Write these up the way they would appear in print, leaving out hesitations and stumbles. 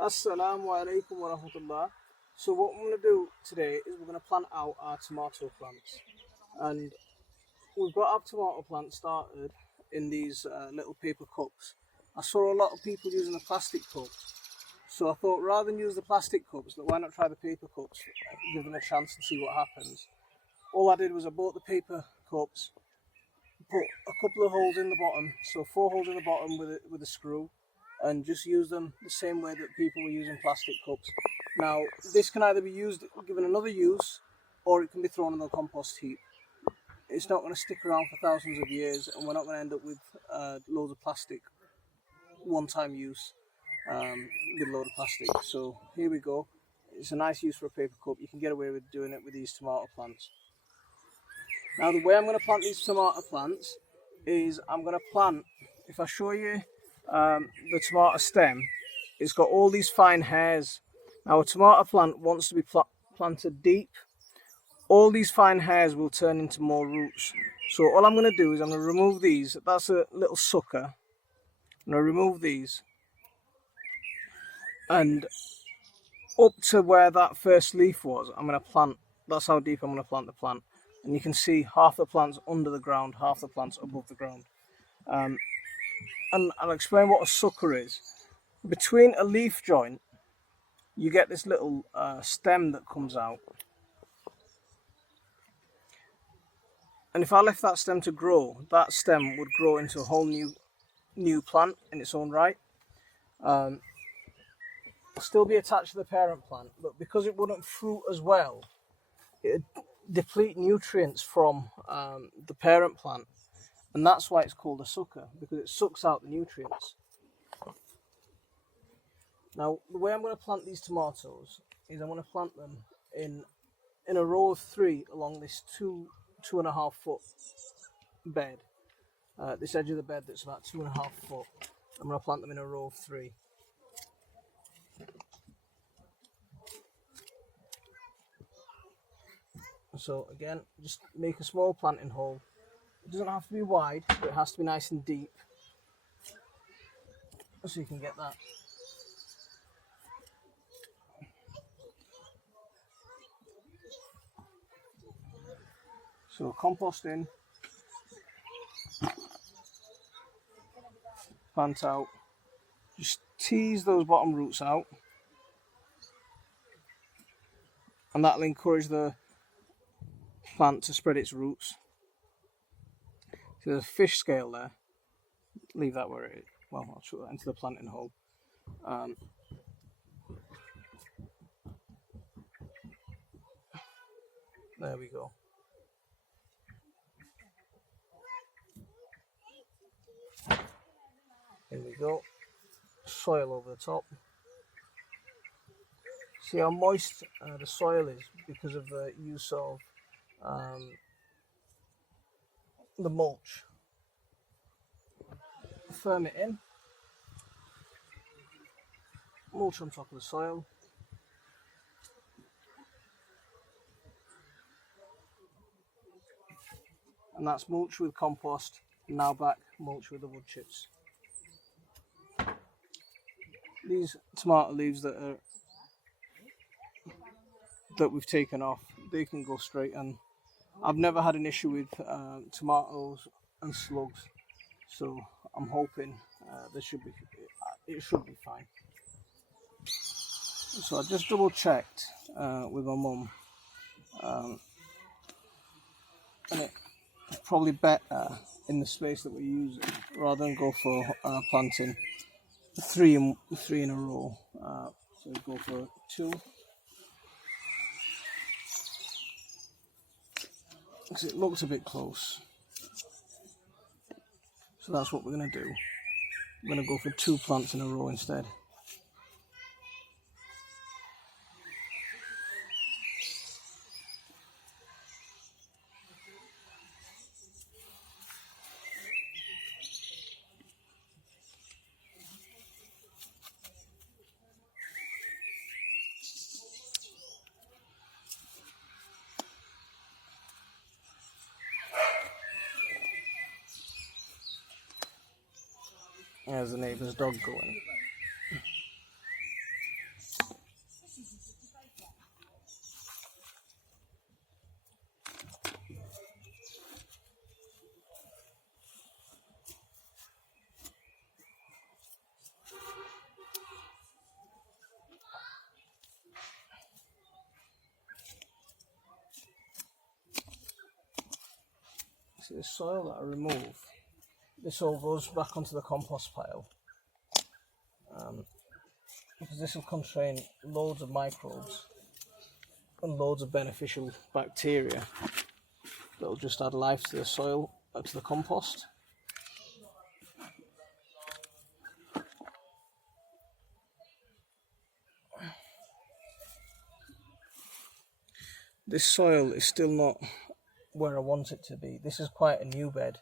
Assalamu alaikum wa rahmatullah. So what I'm going to do today is we're going to plant out our tomato plants, and we've got our tomato plants started in these little paper cups. I saw a lot of people using the plastic cups, so I thought rather than use the plastic cups, why not try the paper cups, give them a chance and see what happens. All I did was I bought the paper cups, put a couple of holes in the bottom, so 4 holes in the bottom with a screw, and just use them the same way that people were using plastic cups. Now, this can either be used, given another use, or it can be thrown in the compost heap. It's not going to stick around for thousands of years, and we're not going to end up with loads of plastic, one-time use, with a load of plastic. So here we go. It's a nice use for a paper cup. You can get away with doing it with these tomato plants. Now, the way I'm going to plant these tomato plants is I'm going to plant, if I show you the tomato stem, it's got all these fine hairs. Now, a tomato plant wants to be planted deep. All these fine hairs will turn into more roots. So all I'm going to do is I'm going to remove these. That's a little sucker. I'm going to remove these. And up to where that first leaf was, I'm going to plant. That's how deep I'm going to plant the plant. And you can see half the plant's under the ground, half the plant's above the ground. And I'll explain what a sucker is. Between a leaf joint, you get this little stem that comes out. And if I left that stem to grow, that stem would grow into a whole new plant in its own right. It'll still be attached to the parent plant, but because it wouldn't fruit as well, it'd deplete nutrients from the parent plant. And that's why it's called a sucker, because it sucks out the nutrients. Now, the way I'm going to plant these tomatoes is I'm going to plant them in a row of 3 along this 2.5 foot bed. This edge of the bed that's about 2.5 foot. I'm going to plant them in a row of 3. So again, just make a small planting hole. It doesn't have to be wide, but it has to be nice and deep, so you can get that. So compost in, plant out, just tease those bottom roots out, and that'll encourage the plant to spread its roots. So there's a fish scale there, leave that where it is. Well, I'll show that into the planting hole. There we go. There we go. Soil over the top. See how moist the soil is because of the use of the mulch. Firm it in. Mulch on top of the soil. And that's mulch with compost. Now back mulch with the wood chips. These tomato leaves that we've taken off, they can go straight, and I've never had an issue with tomatoes and slugs, so I'm hoping it should be fine. So I just double checked with my mum, and it's probably better in the space that we're using rather than go for planting three in a row. So go for 2. Because it looks a bit close. So that's what we're going to do. We're going to go for 2 plants in a row instead. There's the neighbour's dog going. See the soil that I remove, this all goes back onto the compost pile, because this will contain loads of microbes and loads of beneficial bacteria that will just add life to the soil, to the compost. This soil is still not where I want it to be. This is quite a new bed.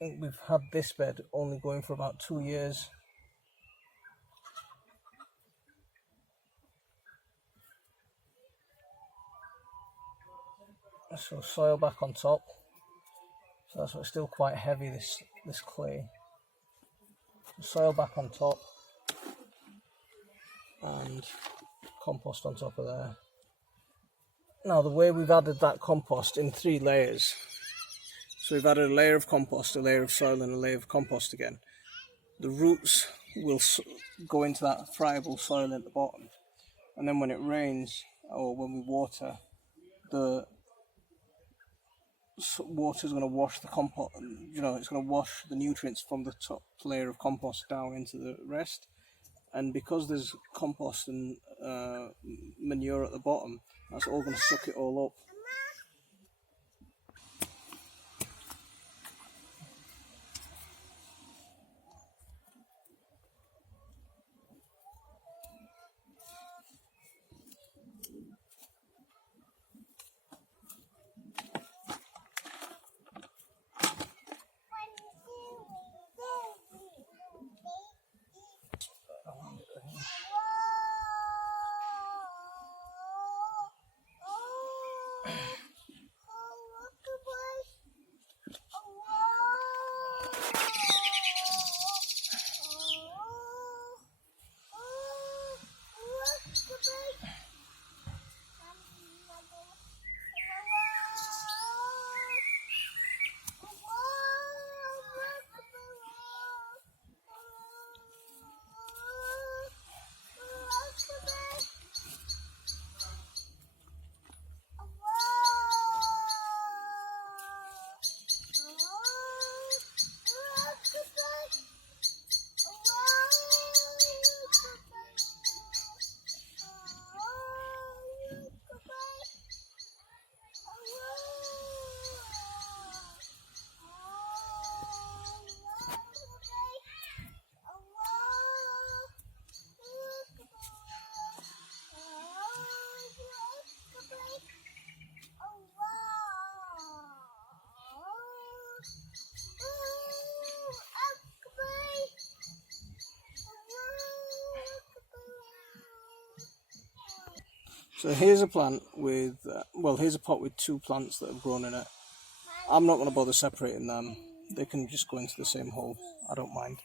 We've had this bed only going for about 2 years. So soil back on top. So that's why it's still quite heavy, this clay. Soil back on top. And compost on top of there. Now the way we've added that compost in 3 layers. So we've added a layer of compost, a layer of soil and a layer of compost again. The roots will go into that friable soil at the bottom. And then when it rains or when we water, the water is going to wash the compost, it's going to wash the nutrients from the top layer of compost down into the rest. And because there's compost and manure at the bottom, that's all going to suck it all up. So here's a plant with, here's a pot with 2 plants that have grown in it. I'm not going to bother separating them. They can just go into the same hole. I don't mind.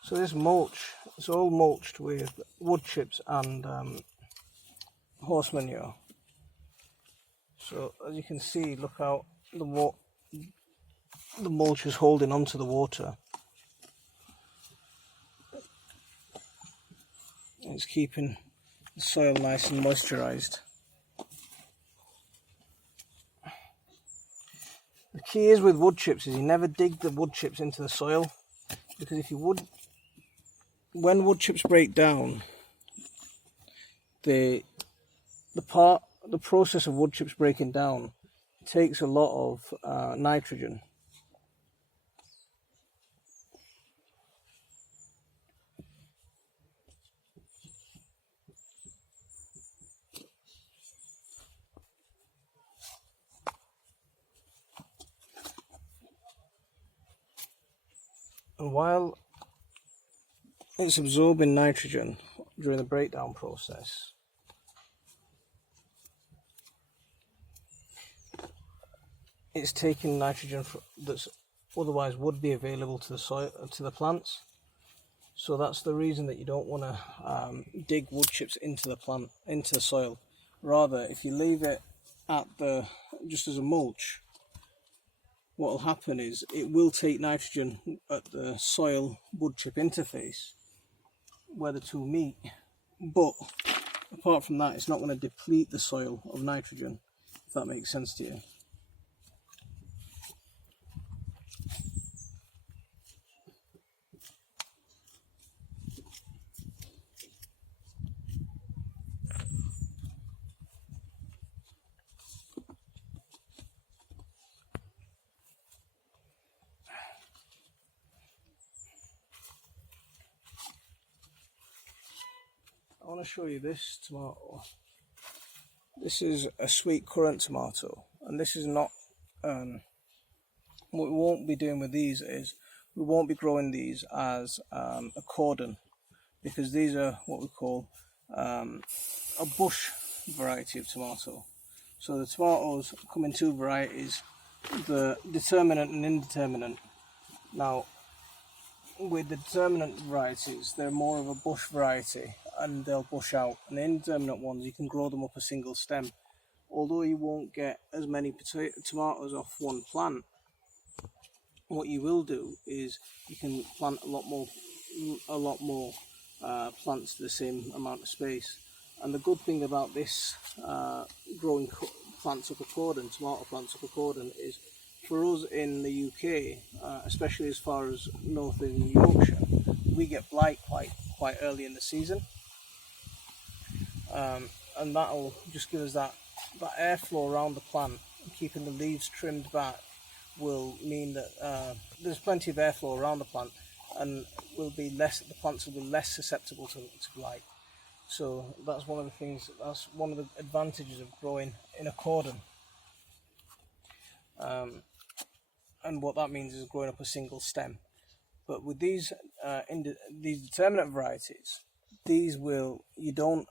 So this mulch, it's all mulched with wood chips and horse manure. So as you can see, look how the mulch is holding onto the water. It's keeping the soil nice and moisturised. The key is with wood chips is you never dig the wood chips into the soil, because when wood chips break down, the process of wood chips breaking down takes a lot of nitrogen. And while it's absorbing nitrogen during the breakdown process, it's taking nitrogen that's otherwise would be available to the soil, to the plants. So that's the reason that you don't want to dig wood chips into the soil. Rather, if you leave it just as a mulch, what will happen is it will take nitrogen at the soil wood chip interface where the two meet, but apart from that, it's not going to deplete the soil of nitrogen, if that makes sense to you. I want to show you this tomato. This is a sweet currant tomato, and this is not what we won't be doing with these is we won't be growing these as a cordon, because these are what we call a bush variety of tomato. So the tomatoes come in two varieties, the determinate and indeterminate. Now with the determinate varieties, they're more of a bush variety and they'll bush out, and the indeterminate ones you can grow them up a single stem. Although you won't get as many tomatoes off one plant, what you will do is you can plant a lot more plants to the same amount of space. And the good thing about this growing plants up a cordon, tomato plants up a cordon, is for us in the UK, especially as far as north in Yorkshire, we get blight quite early in the season, and that'll just give us that airflow around the plant, and keeping the leaves trimmed back will mean that there's plenty of airflow around the plant, and the plants will be less susceptible to blight. So that's one of the advantages of growing in a cordon. And what that means is growing up a single stem. But with these determinate varieties, you don't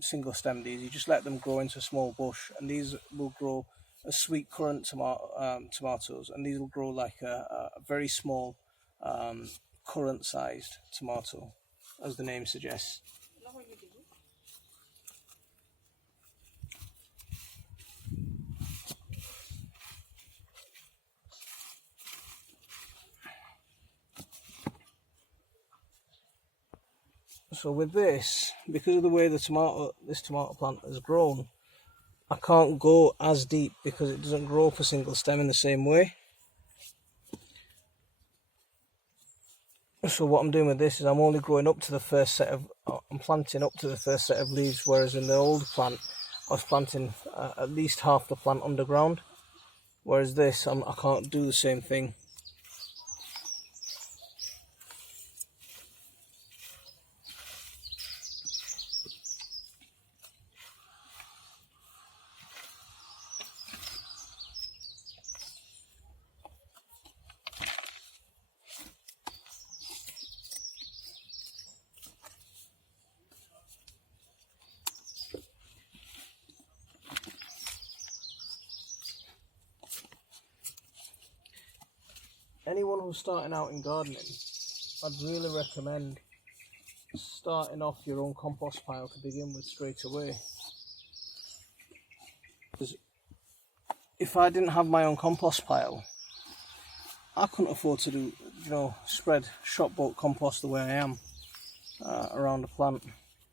single stem these, you just let them grow into a small bush, and these will grow as sweet currant tomatoes, and these will grow like a very small currant sized tomato, as the name suggests. So with this, because of the way this tomato plant has grown, I can't go as deep because it doesn't grow up a single stem in the same way. So what I'm doing with this is I'm only growing up to the first set of, I'm planting up to the first set of leaves, whereas in the old plant I was planting at least half the plant underground, whereas this I can't do the same thing. Anyone who's starting out in gardening, I'd really recommend starting off your own compost pile to begin with straight away. Because if I didn't have my own compost pile, I couldn't afford to do, spread shop bought compost the way I am around the plant.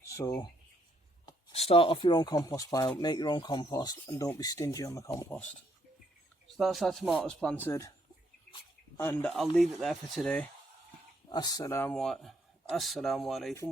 So start off your own compost pile, make your own compost, and don't be stingy on the compost. So that's our tomatoes planted, and I'll leave it there for today. Assalamu alaikum.